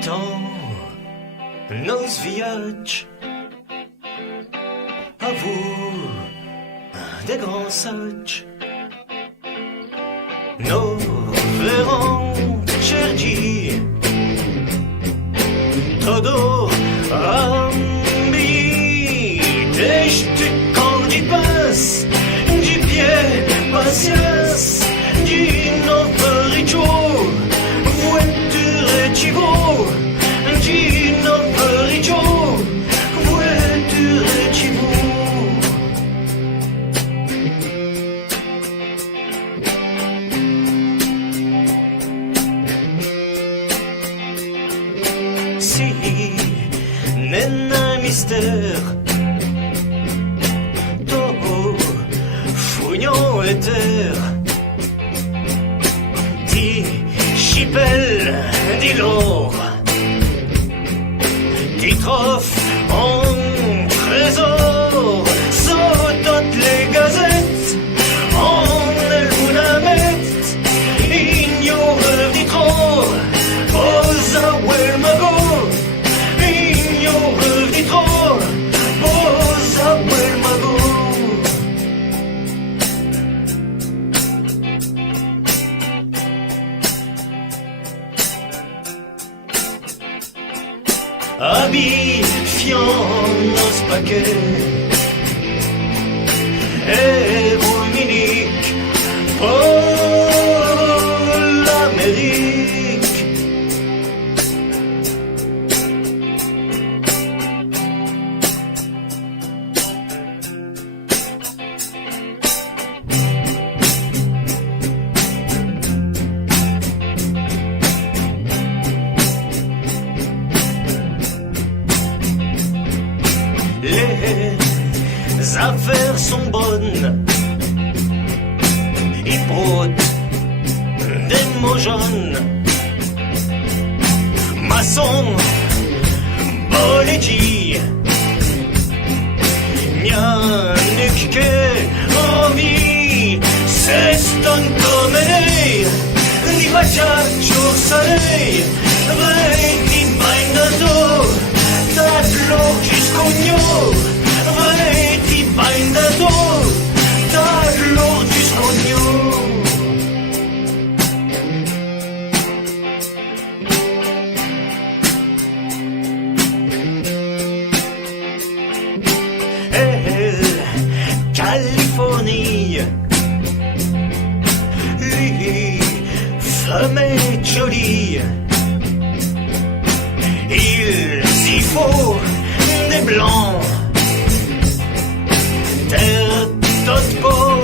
temps nos villages, à vous des grands sages, nos verrons cergi, todo ambi, desde quand j'y passe, du pied patience, du novo richo, voiture chivo, du novo richo, voiture chivo. Si, nena mystère, to fouillon éther, di chipel, di l'or, di trophes en trésor, sur toutes les gazettes, en elbunamet, ignore di trop, posa wel mago. Habifiant nos paquets et Dominique pour l'Amérique. Les affaires sont bonnes, ils brodent des mots jaunes. Maçon, bolegi, nyanukke, envie, c'est ston comedy, ni baciaccio sarei, vrei ti baindato, dadlo giscogno. Ti baindato dall'or di scogno. Californie, lui, femme est jolie. Il s'y faut des blancs. Terre tot beau,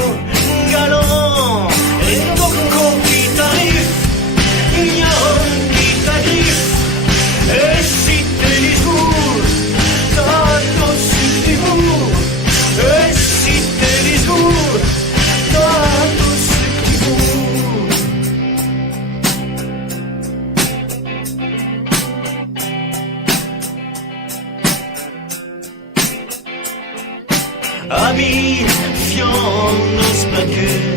galant, et coco qui t'arrive, ignorant qui t'agriffe, et si t'es discours, t'as tout subtivour, et si t'es discours, t'as tout subtivour. Amis, fiant nos paquets.